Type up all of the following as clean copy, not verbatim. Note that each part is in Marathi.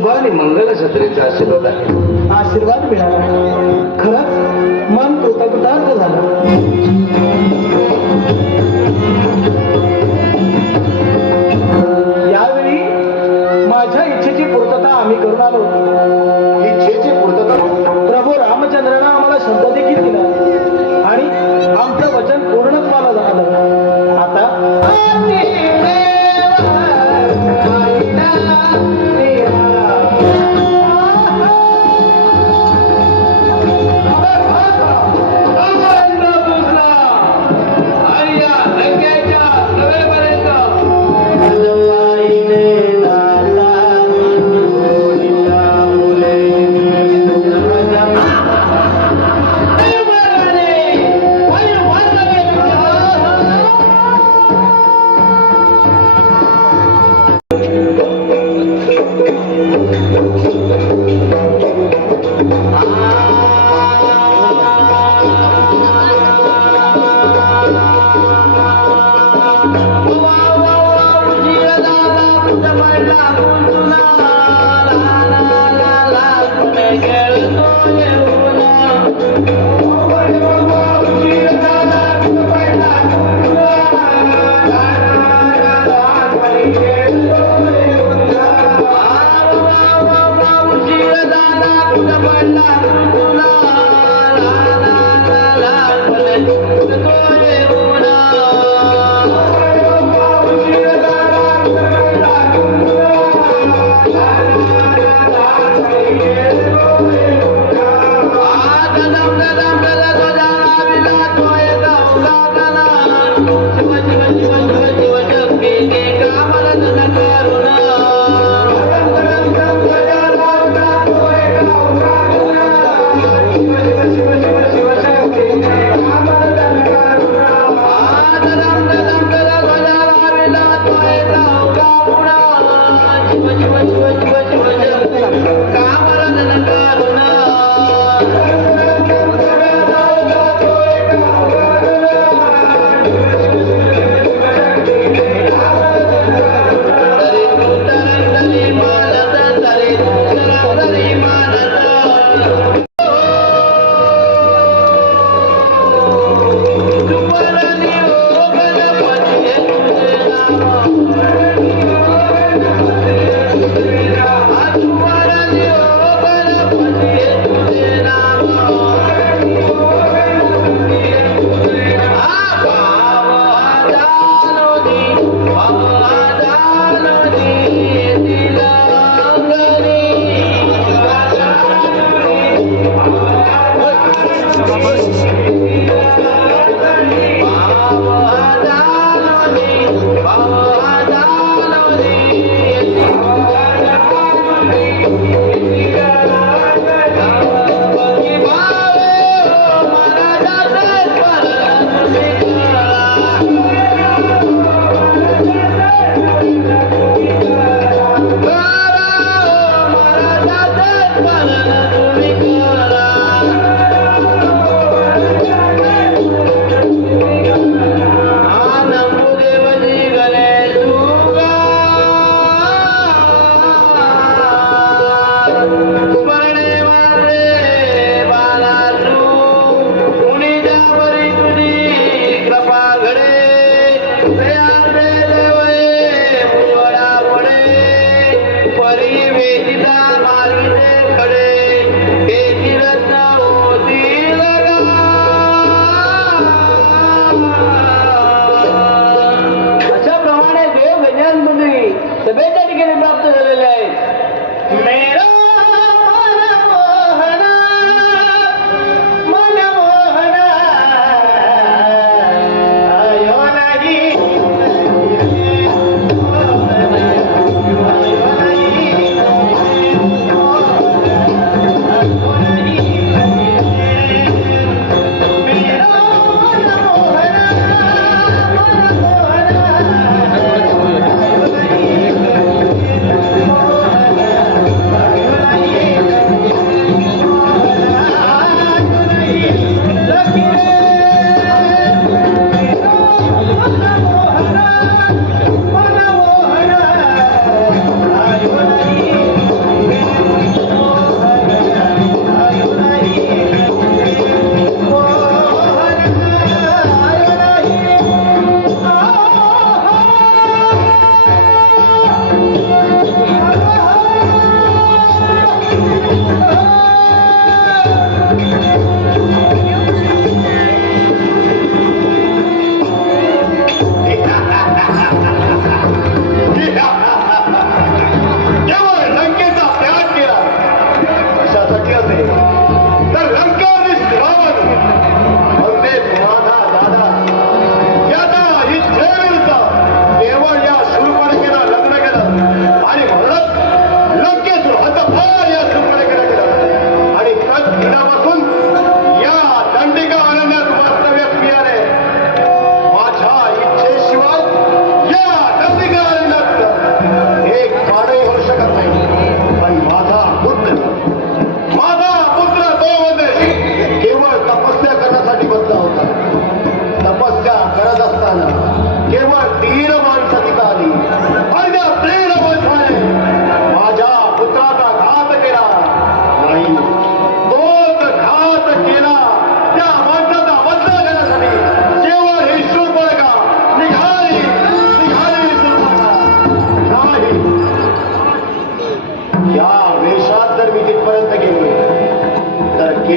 शुभ आणि मंगल जत्रेचा आशीर्वाद आहे. आशीर्वाद मिळाला. खरंच मन कृतकृतार्थ झालं. यावेळी माझ्या इच्छेची पूर्तता आम्ही करून आलो. इच्छेची पूर्तता प्रभू रामचंद्रानं आम्हाला शब्द देखील दिला आणि आमचं वचन पूर्णत्वाला झालं. आता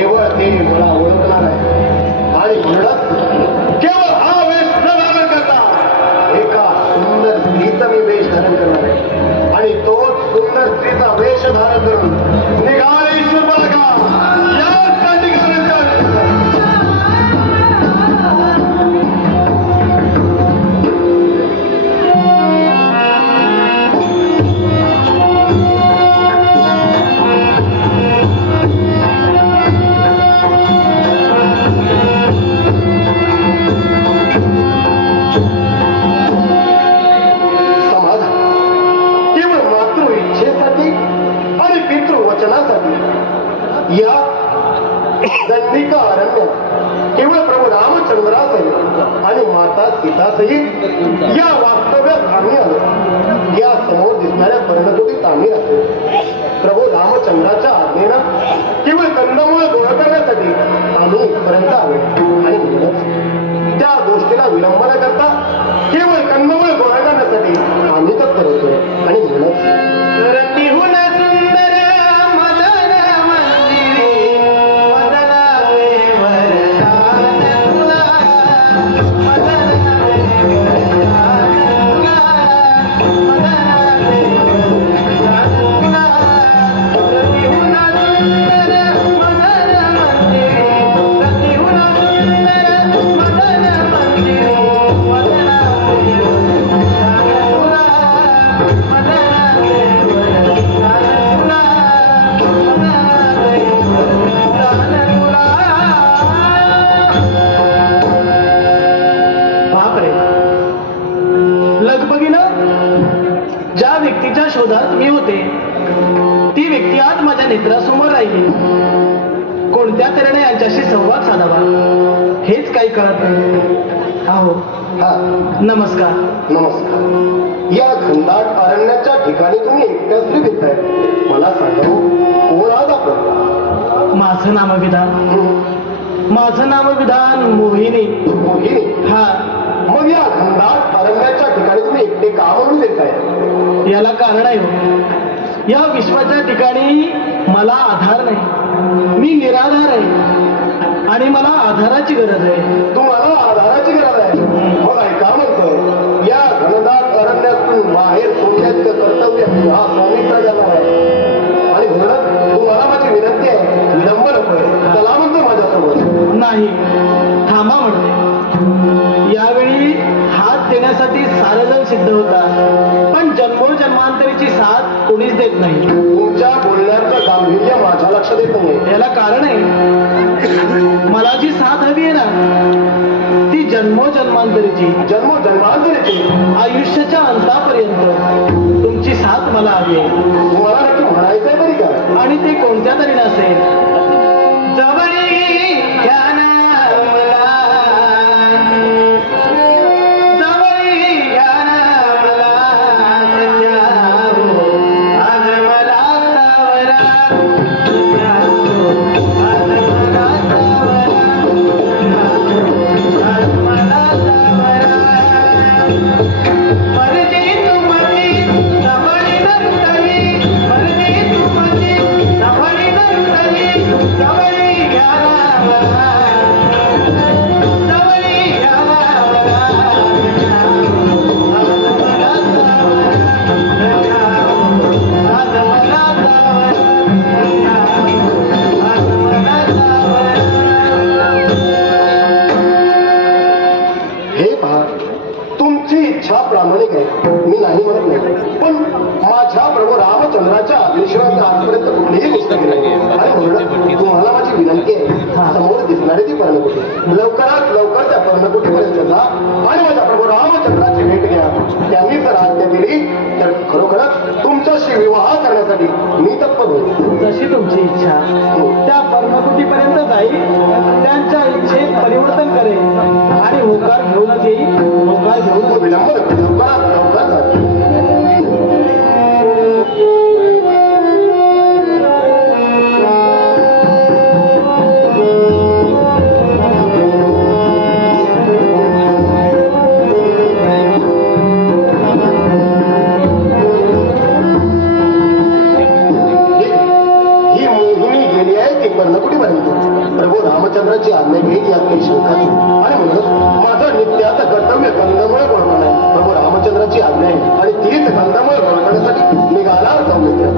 केवळ ते मला ओळखणार आहे आणि म्हणूनच केवळ हा वेश न धारण करता एका सुंदर स्त्रीचा मी वेश धारण करणार आहे आणि तोच सुंदर स्त्रीचा वेश धारण करून निघाले ईश्वर बाळगा यासाठी या दंडिका अरण्य केवळ प्रभू रामचंद्रासहित आणि माता सीतासहित या वास्तव्यात आम्ही आलो या समोर दिसणाऱ्या पर्णकुटीत आम्ही राहतो प्रभू रामचंद्राच्या आज्ञेनं केवळ कंदमुळे गोळा करण्यासाठी आम्ही इथपर्यंत आलो आणि म्हणूनच त्या गोष्टीला विलंब न करता केवळ कंदमुळे गोळा करण्यासाठी आम्ही तत्पर होतो आणि म्हणूनच ज्या व्यक्तीच्या शोधात मी होते ती व्यक्ती आज माझ्या नेत्रासमोर राहिली कोणत्या तऱ्हेने यांच्याशी संवाद साधावा हेच काही कळत नाही अहो नमस्कार नमस्कार या घनदाट अरण्याच्या ठिकाणी तुम्ही एकट्याच दिसताय मला सांगा कोण आहात आपण माझं नामविधान मोहिनी मोहिनी हा मग या घनदाट अरण्याच्या ठिकाणी तुम्ही एकटे का म्हणून देताय याला कारण आहे हो. या विश्वाच्या ठिकाणी मला आधार नाही मी निराधार आहे आणि मला आधाराची गरज आहे तुम्हाला आधाराची गरज आहे मग ऐका म्हणतो या घनदाट अरण्यातून बाहेर सोडण्याचं कर्तव्य हा स्वामित्र जाणार आहे आणि म्हणून तुम्हाला माझी विनंती आहे विलंब नकोय चला म्हणतो माझ्यासोबत नाही थांबा म्हणते यावेळी हात देण्यासाठी सारेजण सिद्ध होता पण जन्मोजन्मांतरीची साथ कोणीच देत नाही तुमच्या बोलण्याचं गांभीर्य माझ्या लक्षात येत नाही याला कारण आहे मला जी साथ हवी आहे ना ती जन्मोजन्मांतरीची आयुष्याच्या अंतापर्यंत तुमची साथ मला हवी आहे तुम्हाला नक्की म्हणायचंय तरी काय आणि ते कोणत्या तरी नसेल जवळी घ्या ना मला प्रामाणिक आहे मी नाही म्हणत नाही पण माझ्या प्रभू रामचंद्राच्या आदेशाने आजपर्यंत कुठलीही गोष्ट केली आणि म्हणून तुम्हाला माझी विनंती आहे समोर दिसणारी ती पर्णकुटी लवकरात लवकर त्या पर्णकुटीपर्यंत जा आणि माझ्या प्रभू रामचंद्राची भेट घ्या त्यांनी जर आज्ञा दिली तर खरोखरच तुमच्याशी विवाह करण्यासाठी मी तत्पर होईल जशी तुमची इच्छा त्या पर्णकुटीपर्यंत जाईल त्यांच्या इच्छेत परिवर्तन करेल आणि होकार घेऊनच येईल होकार घेऊन विलंब लवकरात लवकर जा पर्णकुटीपर्यंत रामचंद्राची आज्ञा घेईन यात काही शंका नाही. आणि म्हणून माझं नित्याचं कर्तव्य कंदमुळे ओळखणं आहे. प्रभू रामचंद्राची आज्ञा आहे आणि तीच कंदमुळे ओळखण्यासाठी निघाला सौमित्र.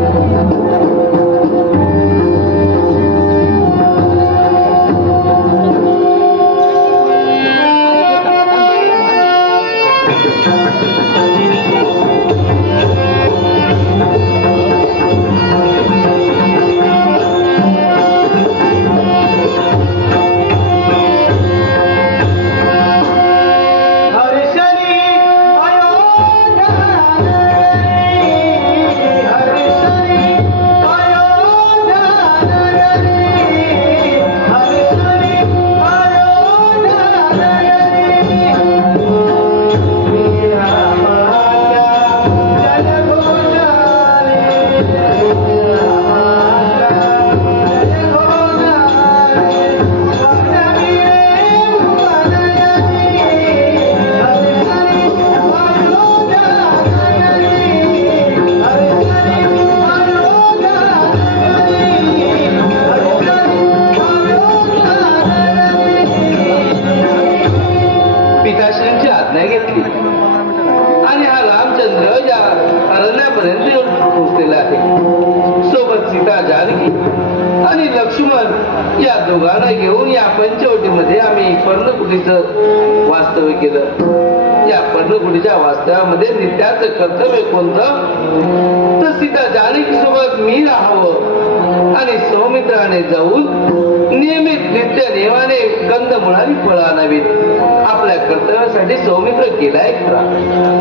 पिताश्रींची आज्ञा घेतली आणि हा रामचंद्र या अरण्यापर्यंत येऊन पोहोचलेला आहे. सोबत सीता, जानकी आणि लक्ष्मण या दोघांना घेऊन या पंचवटीमध्ये आम्ही पर्णकुटीचं वास्तव्य केलं. या पर्णकुटीच्या वास्तव्यामध्ये नित्याचं कर्तव्य कोणतं तर सीता जानकी सोबत मी राहावं आणि सौमित्राने जाऊन नियमित नित्य नियमाने कंदमुळारी फळं आणावीत. आपल्या कर्तव्यासाठी सौमित्र केलाय खरा,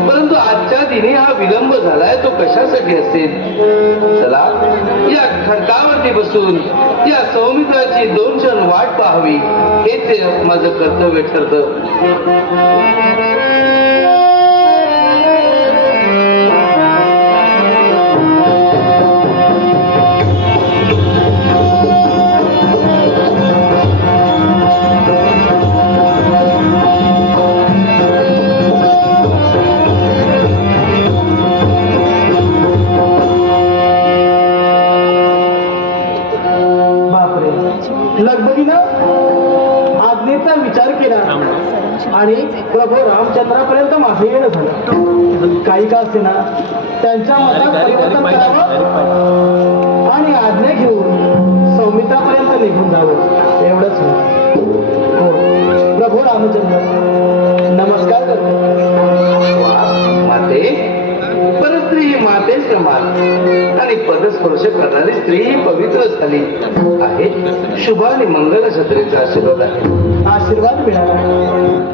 परंतु आजच्या दिनी हा विलंब झालाय तो कशासाठी असेल. चला या खडकावरती बसून या सौमित्राची 2 क्षण वाट पाहावी हेच माझं कर्तव्य ठरतं. लगबगीनं आज्ञेचा विचार केला आणि प्रभू रामचंद्रापर्यंत माझं येणं झालं. काही का असे ना त्यांच्या मतात परिवर्तन करावं आणि आज्ञा घेऊन सौमित्रापर्यंत निघून जावं एवढंच हो. प्रभू रामचंद्र नमस्कार करतो. माते परस्त्री ही माते समान आणि पदस्पर्श करणारी स्त्री ही पवित्र झाली आहे. शुभ आणि मंगल छत्रीचा आशीर्वाद आहे. आशीर्वाद मिळाला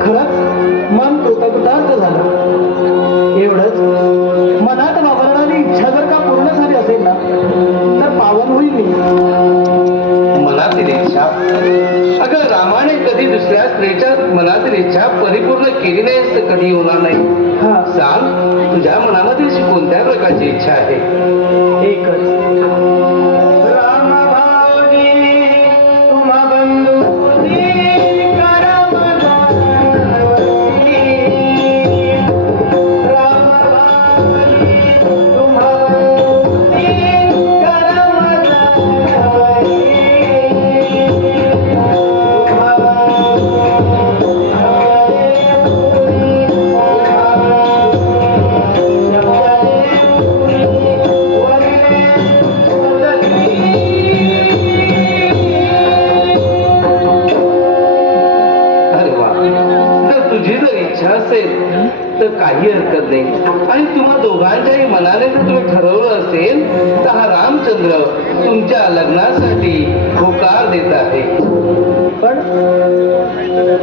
खरंच मन कृतकृतार्थ झालं. एवढंच मनात वावरणारी इच्छा जर का पूर्ण झाली असेल ना तर पावन होईल मी. मनातील इच्छा अगं रामाने कधी दुसऱ्या स्त्रीच्या मनातील इच्छा परिपूर्ण केली नाहीस तर कधी होणार नाही. हा सांग तुझ्या मनामध्ये अशी कोणत्या प्रकारची इच्छा आहे. एकच राम भाऊजी तुम्हा बंधू तर काही हरकत नाही. आणि तुम्हा दोघांच्याही मनाने जर तुम्ही ठरवलं असेल तर हा रामचंद्र तुमच्या लग्नासाठी होकार देत आहे. पण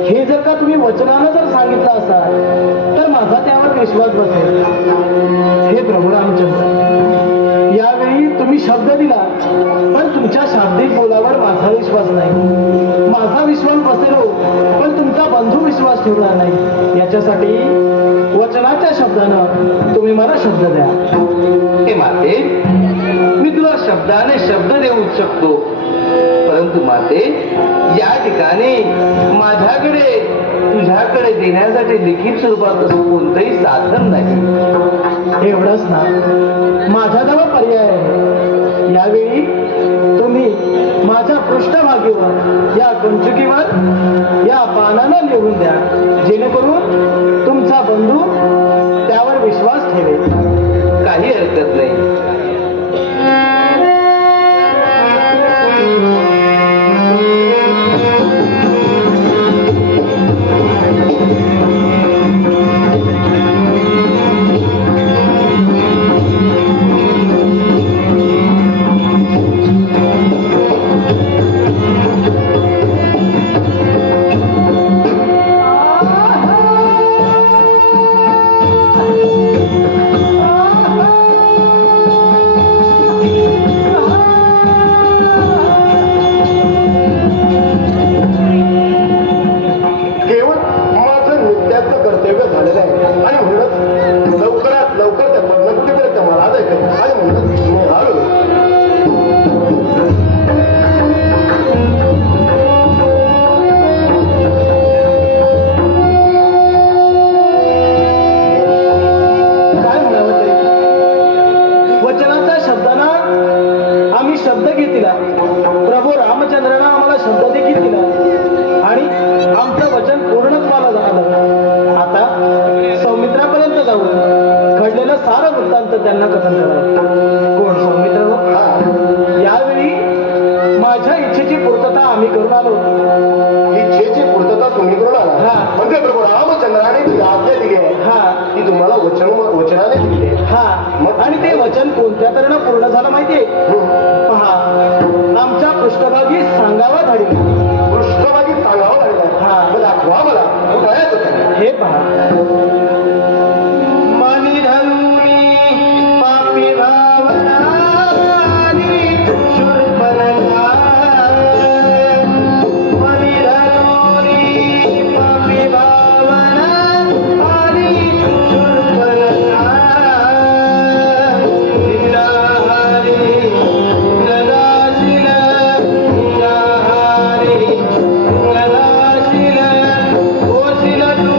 हे जर का तुम्ही वचनानं जर सांगितलं असाल तर माझा त्यावर विश्वास बसेल. हे प्रभू रामचंद्र यावेळी तुम्ही शब्द दिला पण तुमच्या शाब्दिक बोलावर माझा विश्वास नाही. माझा विश्वास बसेल हो पण तुमचा बंधू विश्वास ठेवणार नाही. याच्यासाठी वचनाच्या शब्दानं तुम्ही मला शब्द द्या. हे माते मी तुला शब्दाने शब्द देऊ शकतो परंतु माते या ठिकाणी माझ्याकडे तुझ्याकडे देण्यासाठी लिखित स्वरूपात कोणतंही साधन नाही. एवढंच ना माझ्याजवळ पर्याय आहे. यावेळी तुम्ही माझ्या पृष्ठभागीवर या कंचुकीवर या पानानं लिहून द्या, जेणेकरून तुमचा बंधू त्यावर विश्वास ठेवेल. काही हरकत नाही. केवळ माझं नित्याचं कर्तव्य झालेलं आहे आणि म्हणूनच लवकरात लवकर त्या पडणं कुठेतरी मला जायचं आणि म्हणूनच मी आलो. काय म्हणावं ते? वचनाच्या शब्दांना आम्ही शब्द घेतला, प्रभू रामचंद्रानं आम्हाला शब्द देखील दिला आणि आमचं वचन पूर्णत्वाला झालं. आता सौमित्रापर्यंत जाऊन घडलेलं सारं वृत्तांत त्यांना कथन करावं. कोण सौमित्र हो? यावेळी माझ्या इच्छेची पूर्तता आम्ही करून आलो. इच्छेची पूर्तता तुम्ही करून आला हा. म्हणजे प्रभू रामचंद्राने जी आज्ञा दिली आहे हा ती तुम्हाला वचनाने दिली आहे. हा आणि ते वचन कोणत्या तऱ्हेनं पूर्ण झालं माहितीये? पहा, आमच्या पृष्ठभागी सांगावा धाडी पृष्ठभागी सांगावं लागलं. हा. मग दाखवा मला कुठं आहे तो? हे पहा, मनी धरुनी पापी भावना शूर्पणखा. मनी धरुनी पापी भावना शूर्पणखा. निराहारी गदाशील निराहारी गदाशील ओशील तू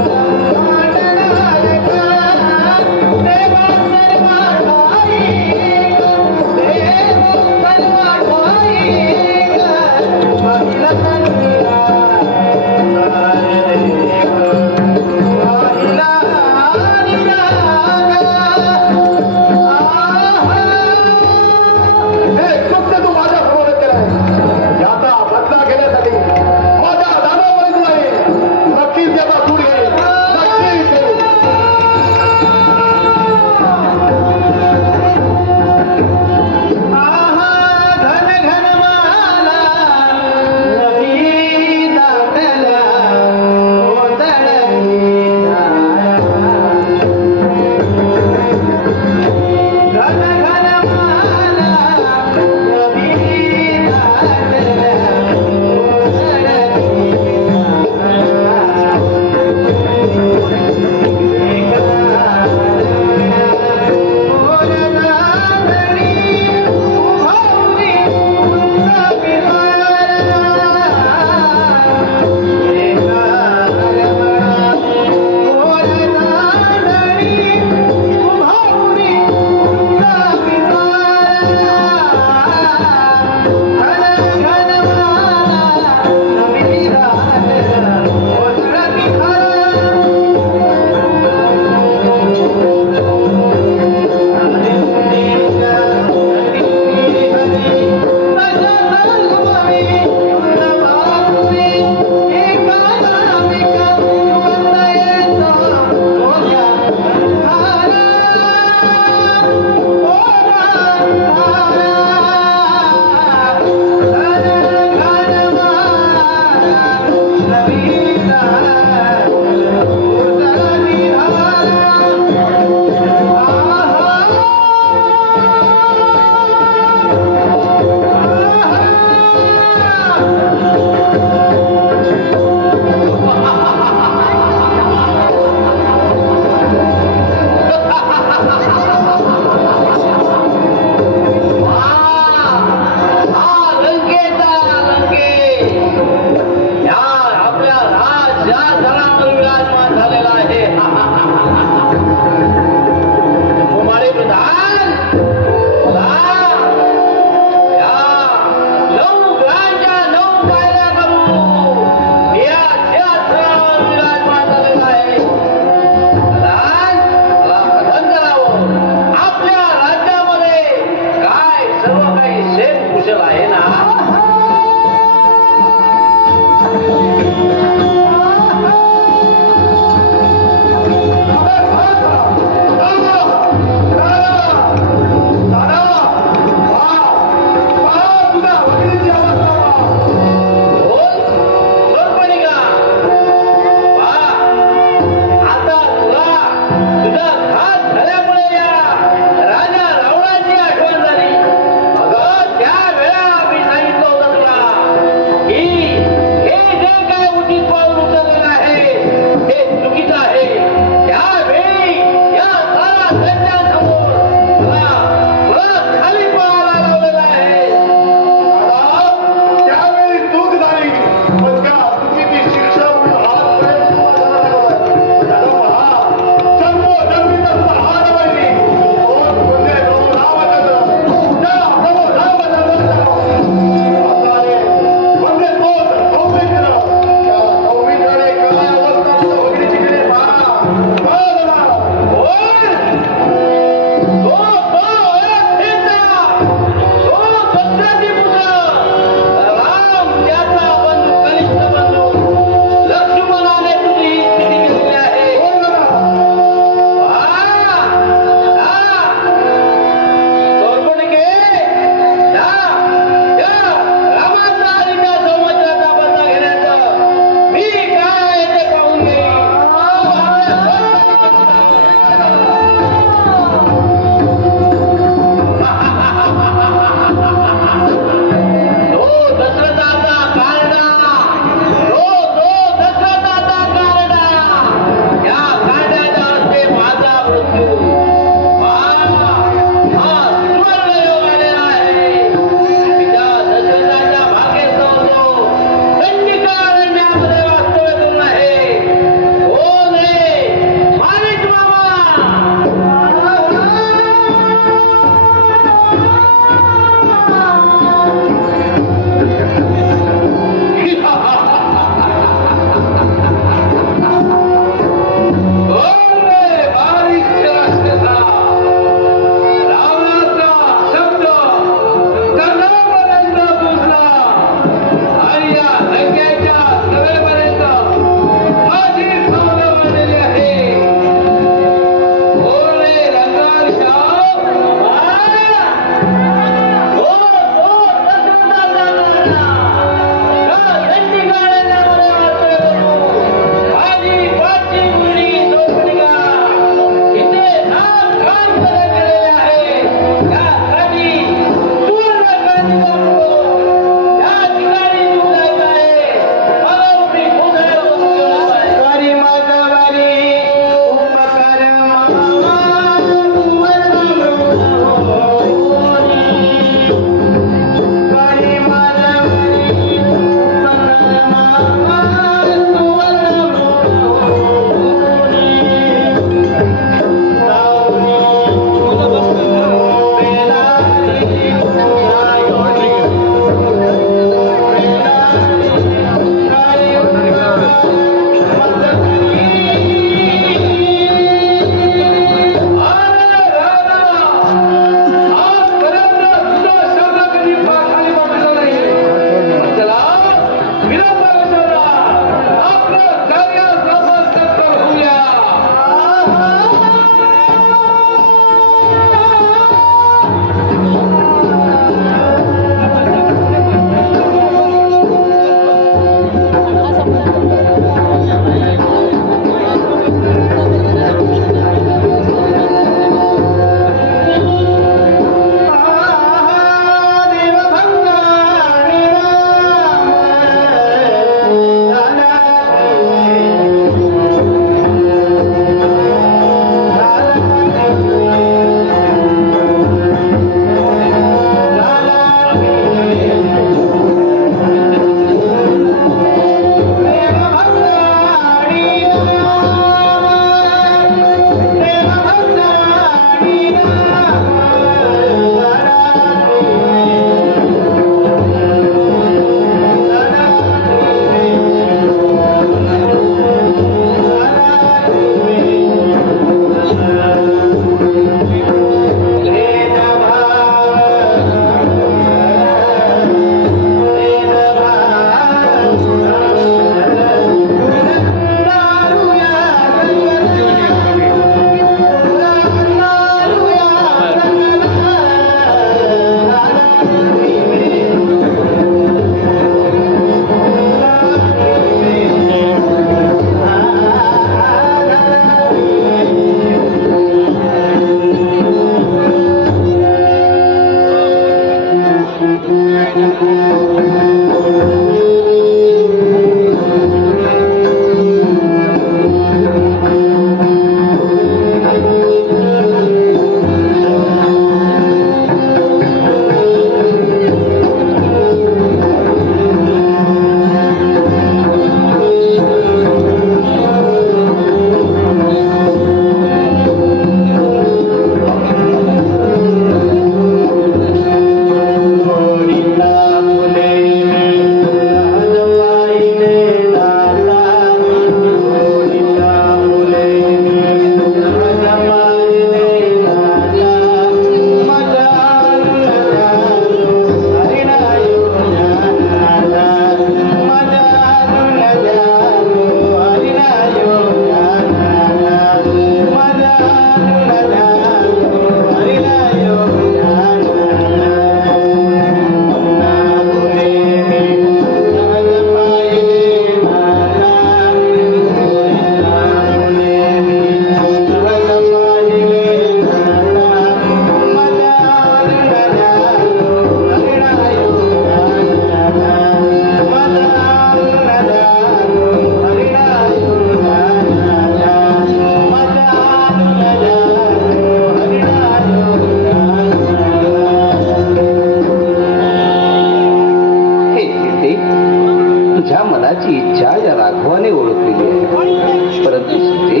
परंतु सीते,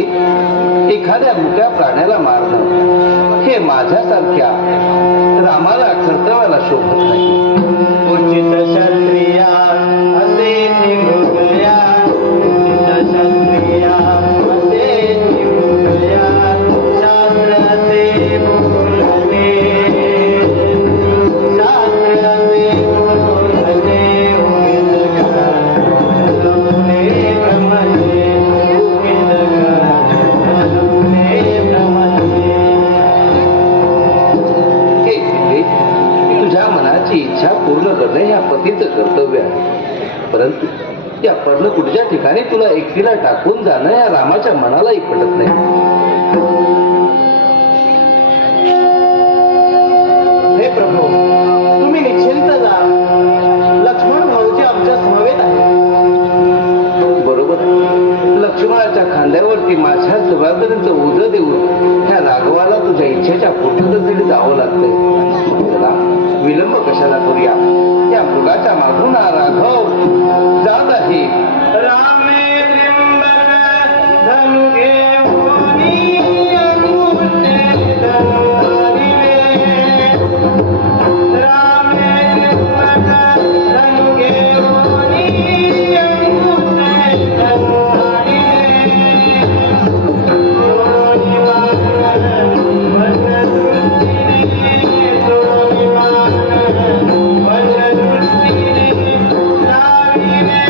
एखाद्या मुक्या प्राण्याला मारणं हे माझ्यासारख्या रामाला कर्तव्याला शोभत नाही. उचित क्षत्रिया असे निघूया, उचित क्षत्रिया असे निघूया, शास्त्र ते बोलणे, शास्त्र ते बोलणे, उगीच घडवणे भ्रमणे, उगीच घडवणे भ्रमणे. हे सीते, तुझ्या मनाची इच्छा पूर्ण करणे हे पतीचं कर्तव्य आहे. परंतु या पर्णकुटीच्या ठिकाणी तुला एकटीला टाकून जाणं या रामाच्या मनालाही पटत नाही. हे प्रभू, तुम्ही निश्चिंत जा. लक्ष्मण भाऊजी आमच्या समवेत आहे. बरोबर आहे. लक्ष्मणाच्या खांद्यावरती माझ्या जबाबदारीचं ओझं देऊन ह्या राघवाला तुझ्या इच्छेच्या पोटातच तरी जावं लागतंय. चला, विलंब कशाला करूया. या मृगाच्या मागून हा राघव जात आहे. रामे त्र्यंबक धनु घेऊनी अंगुष्ठे धरिले. रामे त्र्यंबक धनु घेऊनी अंगुष्ठे धरिले. सोनी मान वन दृष्टीने, सोनी मान वन दृष्टीने, नाविले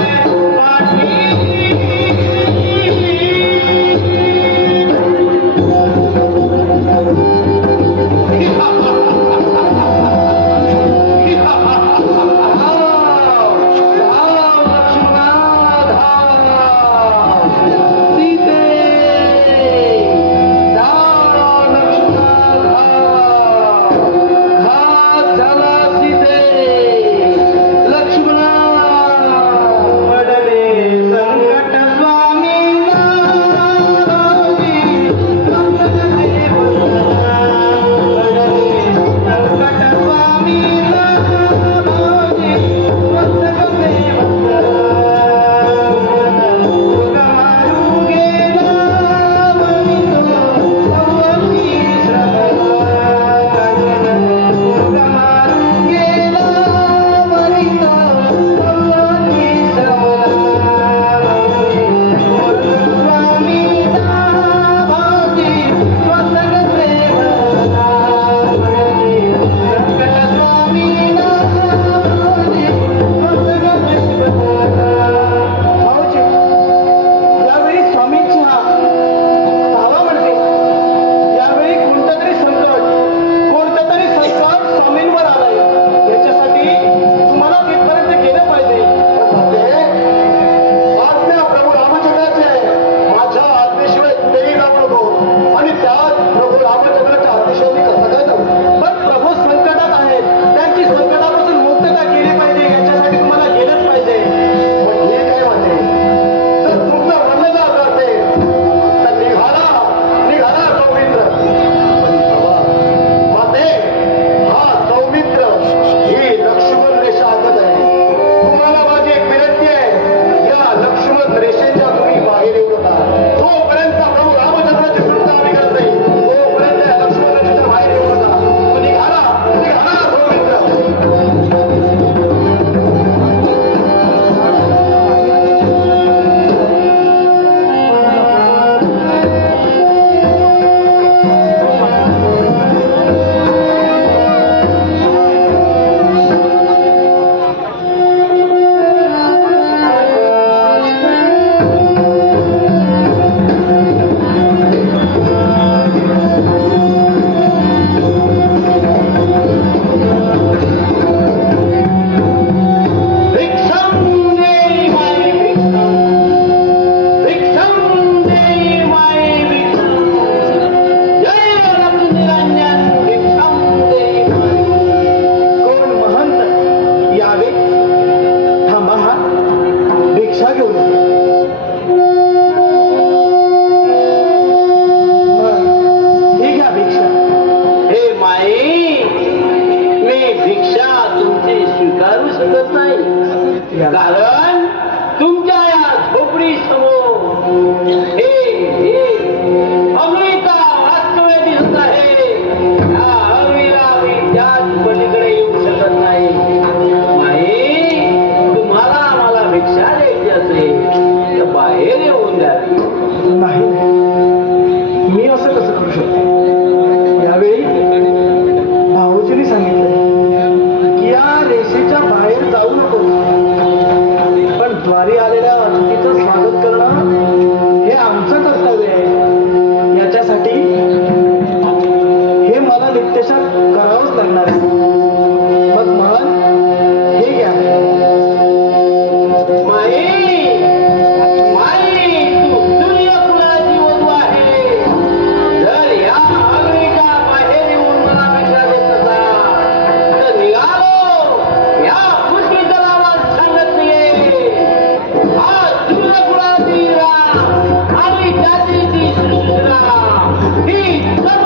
स्वामी